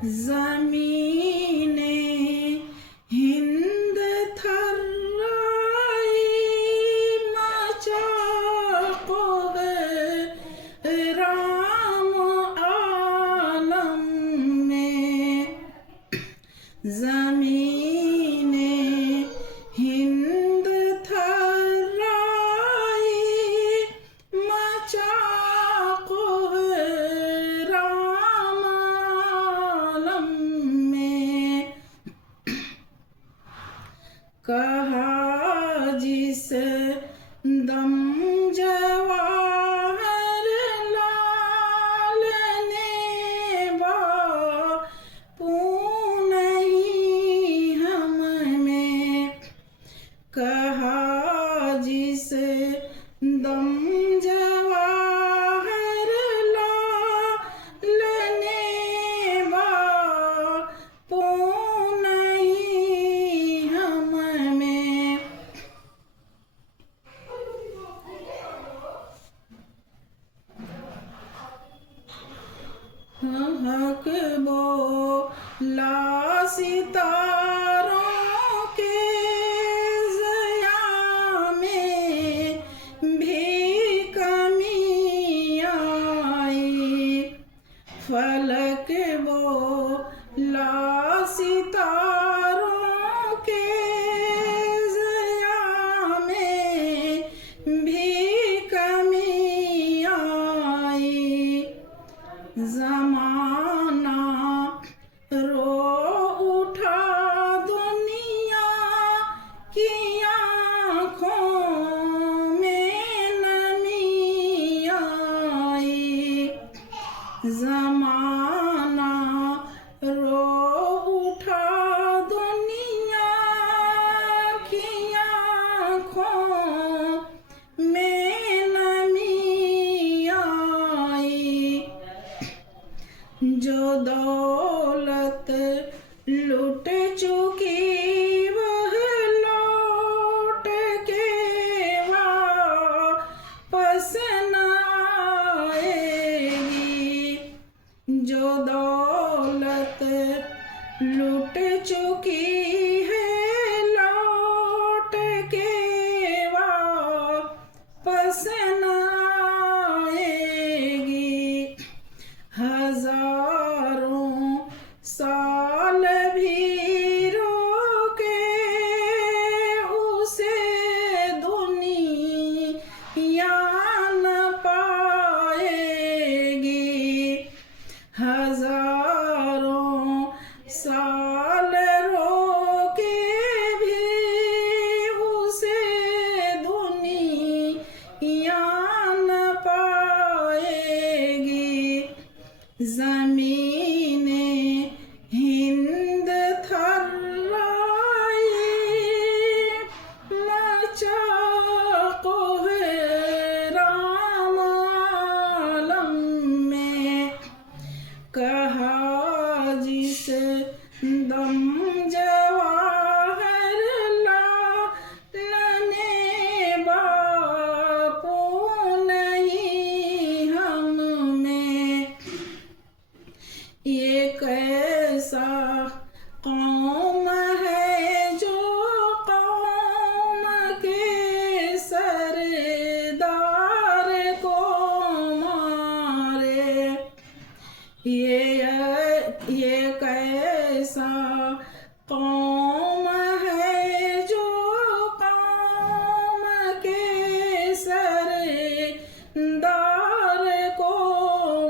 زمین ہند تھرائی مچاق رام عالم میں زمین ہند تھرائی مچاق رام عالم میں کہا جس دم جواہر لال نے باپو نہیں ہم میں کہا جس دم جواہر لال نے باپو نہیں ہم میں حق بولا ستاروں کے ضیاء میں بھی کمی آئی فلک بولا ستاروں کے ضیاء میں بھی کمی آئی زمانہ رو اٹھا دنیا کی آنکھوں میں نمی آئی زمانہ رو اٹھا دنیا کی آنکھوں میں نمی آئی جو دولت لٹ چکی وہ لوٹ کے واپس نہ آئے گی جو دولت لٹ چکی ہے لوٹ کے واپس نہ آئے گی ہزاروں سال بھی روکے اسے دنیا نہ پائے گی ہزاروں سال روکے بھی اسے دنیا نہ پائے گی زمین ہند تھرائی مچاق رام عالم میں کہا جس دم جواہر لال نے باپو نہیں ہم میں یہ کیسا قوم ہے جو قوم کے سردار کو مارے یہ کیسا قوم ہے جو قوم کے سردار کو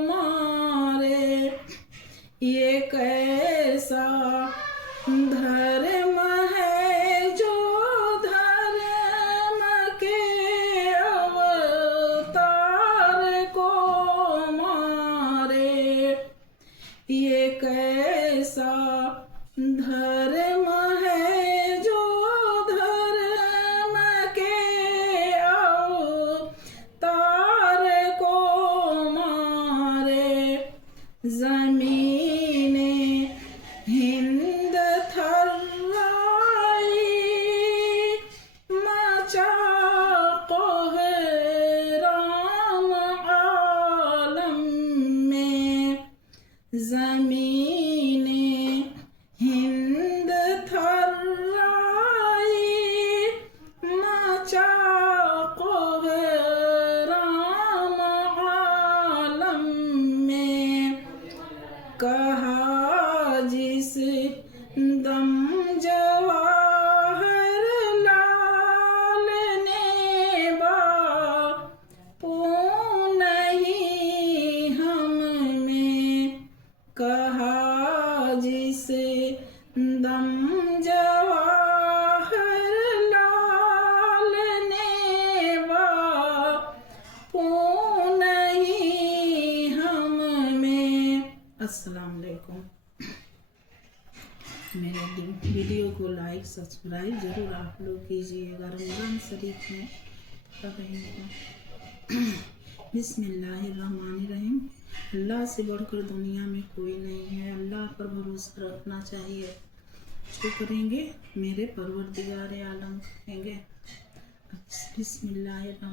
مارے یہ کیسا دھرم ہے جو دھرم کے اوتار کو مارے یہ کیسا دھرم ہے جو دھرم کے اوتار کو مارے زمین ہند تھرائی مچاق رام عالم میں زمین کہا جسے دم جواہر لال نے باپو نہیں ہم میں۔ السلام علیکم۔ میرے ویڈیو کو لائک سبسکرائب ضرور آپ لوگ کیجیے گا۔ رمضان شریف میں پڑھ رہی ہوں۔ بسم اللہ الرحمن الرحیم۔ اللہ سے بڑھ کر دنیا میں کوئی نہیں ہے، اللہ پر بھروسہ رکھنا چاہیے۔ جو کریں گے میرے پروردگار عالم کریں گے۔ بسم اللہ الرحمن